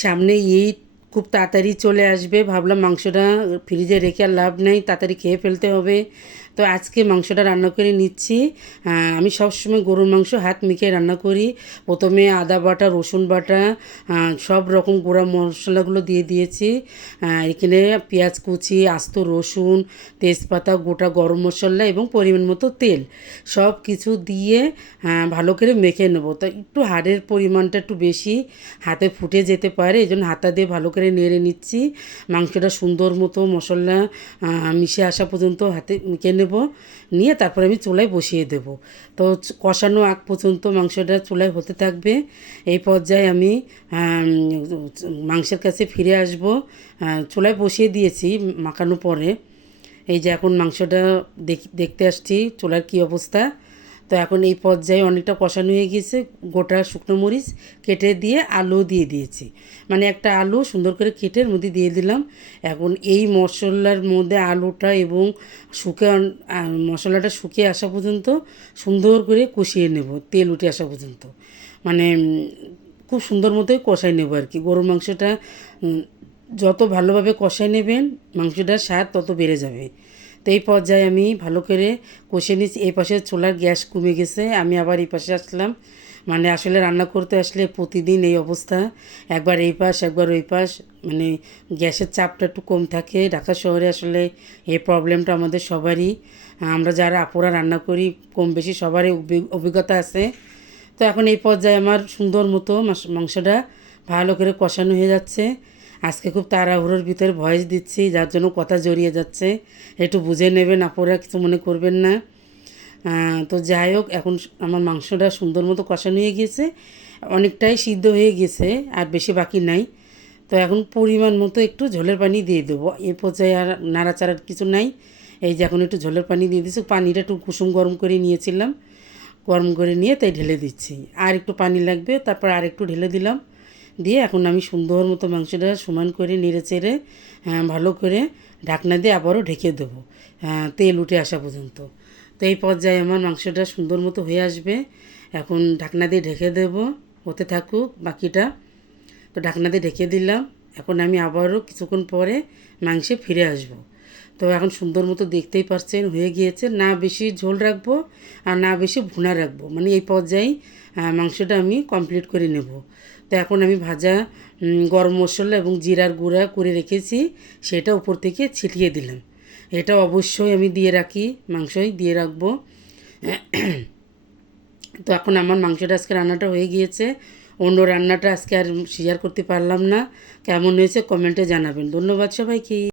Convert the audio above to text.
সামনে ঈদ খুব তাড়াতাড়ি চলে আসবে, ভাবলাম মাংসটা ফ্রিজে রেখে আর লাভ নেই, তাড়াতাড়ি খেয়ে ফেলতে হবে। তো আজকে মাংসটা রান্না করে নিচ্ছি। আমি সবসময় গরুর মাংস হাত মেখে রান্না করি। প্রথমে আদা বাটা, রসুন বাটা, সব রকম গুঁড়া মশলাগুলো দিয়ে দিয়েছি। এখানে পেঁয়াজ কুচি, আস্ত রসুন, তেজপাতা, গোটা গরম মশলা এবং পরিমাণ মতো তেল সব কিছু দিয়ে ভালো করে মেখে নেবো। তো একটু হাড়ের পরিমাণটা একটু বেশি, হাতে ফুটে যেতে পারে, এই জন্য হাতা দিয়ে ভালো করে নেড়ে নিচ্ছি। মাংসটা সুন্দর মতো মশলা মিশে আসা পর্যন্ত হাতে মেখে নেব, নিয়ে তারপরে আমি চুলায় বসিয়ে দেব। তো কষানো আগ পর্যন্ত মাংসটা চুলায় হতে থাকবে। এই পর্যায়ে আমি মাংসের কাছে ফিরে আসব। চুলায় বসিয়ে দিয়েছি মাখানো পরে। এই যে এখন মাংসটা দেখতে আসছি চুলার কী অবস্থা। তো এখন এই পর্যায়ে অনেকটা কষানো হয়ে গিয়েছে, গোটা শুকনো মরিচ কেটে দিয়ে আলু দিয়ে দিয়েছি। মানে একটা আলু সুন্দর করে কেটে এর মধ্যে দিয়ে দিলাম। এখন এই মশলার মধ্যে আলুটা এবং মশলাটা শুকিয়ে আসা পর্যন্ত সুন্দর করে কষিয়ে নেব, তেল উঠে আসা পর্যন্ত। মানে খুব সুন্দর মতোই কষাই নেব আর কি। গরুর মাংসটা যত ভালোভাবে কষাই নেবেন মাংসটার স্বাদ তত বেড়ে যাবে। তো এই পর্যায়ে আমি ভালো করে কষে নিচ্ছি। এই পাশে চুলার গ্যাস কমে গেছে, আমি আবার এই পাশে আসলাম। মানে আসলে রান্না করতে আসলে প্রতিদিন এই অবস্থা, একবার এই পাশ একবার ওই পাশ। মানে গ্যাসের চাপটা একটু কম থাকে ঢাকা শহরে, আসলে এই প্রবলেমটা আমাদের সবারই। আমরা যারা আপুরা রান্না করি কম বেশি সবারই অভিজ্ঞতা আছে। তো এখন এই পর্যায়ে আমার সুন্দর মতো মাংসটা ভালো করে কষানো হয়ে যাচ্ছে। আজকে খুব তাড়াহুড়োর ভিতরে ভয়েস দিচ্ছি, যার জন্য কথা জড়িয়ে যাচ্ছে, একটু বুঝে নেবেন আপনারা, কিছু মনে করবেন না। তো যাই হোক, এখন আমার মাংসটা সুন্দর মতো কষানো হয়ে গিয়েছে, অনেকটাই সিদ্ধ হয়ে গেছে, আর বেশি বাকি নাই। তো এখন পরিমাণ মতো একটু ঝোলের পানি দিয়ে দেবো। এ পর্যায়ে আর নাড়াচাড়ার কিছু নাই। এই যে এখন একটু ঝোলের পানি দিয়ে দিচ্ছি, পানিটা একটু কুসুম গরম করে নিয়েছিলাম, গরম করে নিয়ে তাই ঢেলে দিচ্ছি। আর একটু পানি লাগবে, তারপর আর একটু ঢেলে দিলাম। দিয়ে এখন আমি সুন্দর মতো মাংসটা সমান করে নেড়ে চেড়ে ভালো করে ঢাকনা দিয়ে আবারও ঢেকে দেবো তেল উঠে আসা পর্যন্ত। তো এই পর্যায়ে আমার মাংসটা সুন্দর মতো হয়ে আসবে। এখন ঢাকনা দিয়ে ঢেকে দেব, হতে থাকুক বাকিটা। তো ঢাকনা দিয়ে ঢেকে দিলাম। এখন আমি আবারও কিছুক্ষণ পরে মাংসে ফিরে আসব। তো এখন সুন্দর মতো দেখতেই পাচ্ছেন হয়ে গিয়েছে, না বেশি ঝোল রাখবো আর না বেশি ভুনা রাখবো, মানে এই পর্যায়ে মাংসটা আমি কমপ্লিট করে নেব। তো এখন আমি ভাজা গরম মশলা এবং জিরার গুঁড়া করে রেখেছি, সেটা উপর থেকে ছিটিয়ে দিলাম। এটা অবশ্যই আমি দিয়ে রাখি, মাংসই দিয়ে রাখবো। তো এখন আমার মাংসটা আজকে রান্নাটা হয়ে গিয়েছে। অন্য রান্নাটা আজকে আর শেয়ার করতে পারলাম না। কেমন হয়েছে কমেন্টে জানাবেন। ধন্যবাদ সবাইকে।